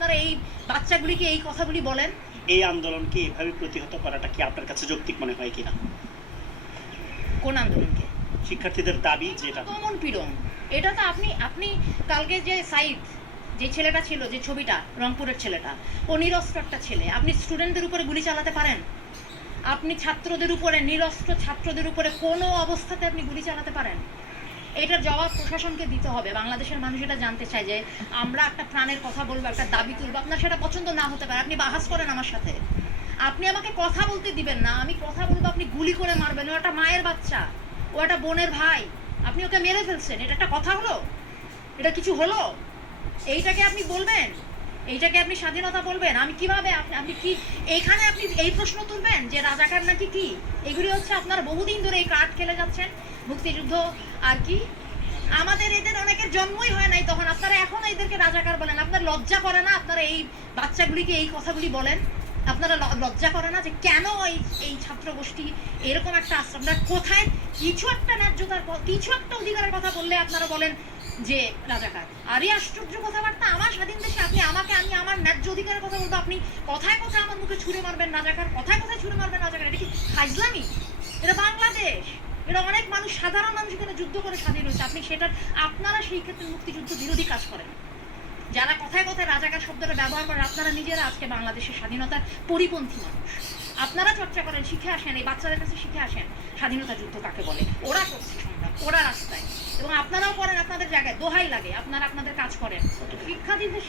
আপনারা এই বাচ্চাগুলিকে এই কথাগুলি বলেন? এই আন্দোলনকে এভাবে প্রতিহত করাটা কি আপনার কাছে যৌক্তিক মনে হয় কিনা? কোন আন্দোলনকে? শিক্ষার্থীদের দাবি যেটা। দমন পীড়ন। এটা তো আপনি আপনি কালকে যে সাইদ যে ছেলেটা ছিল যে ছবিটা রংপুরের ছেলেটা ও নিরস্ত্র একটা ছেলে আপনি স্টুডেন্টদের উপরে গুলি চালাতে পারেন? আপনি ছাত্রদের উপরে নিরস্ত্র ছাত্রদের উপরে কোনো অবস্থাতে আপনি গুলি চালাতে পারেন? এটার জবাব প্রশাসনকে দিতে হবে। বাংলাদেশের মানুষ এটা জানতে চায় যে আমরা একটা প্রাণের কথা বলব, একটা দাবি তুলবো, আপনার সেটা পছন্দ না হতে পারে। আপনি বাহাস করেন আমার সাথে। আপনি আমাকে কথা বলতে দিবেন না। আমি কথা বলব, আপনি গুলি করে মারবেন। ও একটা মায়ের বাচ্চা। ও একটা বোনের ভাই। আপনি ওকে মেরে ফেলছেন। এটা একটা কথা হলো? এটা কিছু হলো? এইটাকে আপনি বলবেন? এইটাকে আপনি স্বাধীনতা বলবেন? আমি কীভাবে আপনি আপনি কি এইখানে আপনি এই প্রশ্ন তুলবেন যে রাজাকার নাকি কি? এগুলি হচ্ছে আপনারা বহুদিন ধরে এই কার্ড খেলে যাচ্ছেন, মুক্তিযুদ্ধ আর কি। আমাদের এদের অনেকের জন্মই হয় নাই তখন। আপনারা এখন এদেরকে রাজাকার বলেন। আপনার লজ্জা করে না আপনারা এই বাচ্চাগুলিকে এই কথাগুলি বলেন? আপনারা লজ্জা করে না যে কেন এই এই ছাত্র গোষ্ঠী এরকম একটা আশ্রম? কোথায়? কিছু একটা ন্যায্যতার কিছু একটা অধিকারের কথা বললে আপনারা বলেন যে রাজাকার। আর আশ্চর্য কথাবার্তা, আমার স্বাধীন দেশে আপনি আমাকে, আমি আমার ন্যায্য অধিকারের কথা বলব, আপনি কথায় কথায় আমার মুখে ছুঁড়ে মারবেন রাজাকার, কথায় কথায় ছুঁড়ে মারবেন রাজাকার, এটা কি ফাইজলামি এটা বাংলাদেশ। এটা অনেক মানুষ, সাধারণ মানুষ এখানে যুদ্ধ করে স্বাধীন হয়েছে। আপনি সেটা আপনারা সেই ক্ষেত্রে মুক্তিযুদ্ধ বিরোধী কাজ করেন। যারা কথায় কথায় রাজাকার শব্দটা ব্যবহার করেন, আপনারা নিজেরা আজকে বাংলাদেশের স্বাধীনতার পরিপন্থী মানুষ। আপনারা চর্চা করেন, শিখে আসেন, এই বাচ্চাদের কাছে শিখে আসেন স্বাধীনতা যুদ্ধ কাকে বলে। ওরা করছে সংগ্রাম, ওরা রাস্তায়। এবং আপনারাও আপনাদের জায়গায় দোহাই লাগে আপনারা আপনাদের কাজ করেন। শিক্ষার্থীদের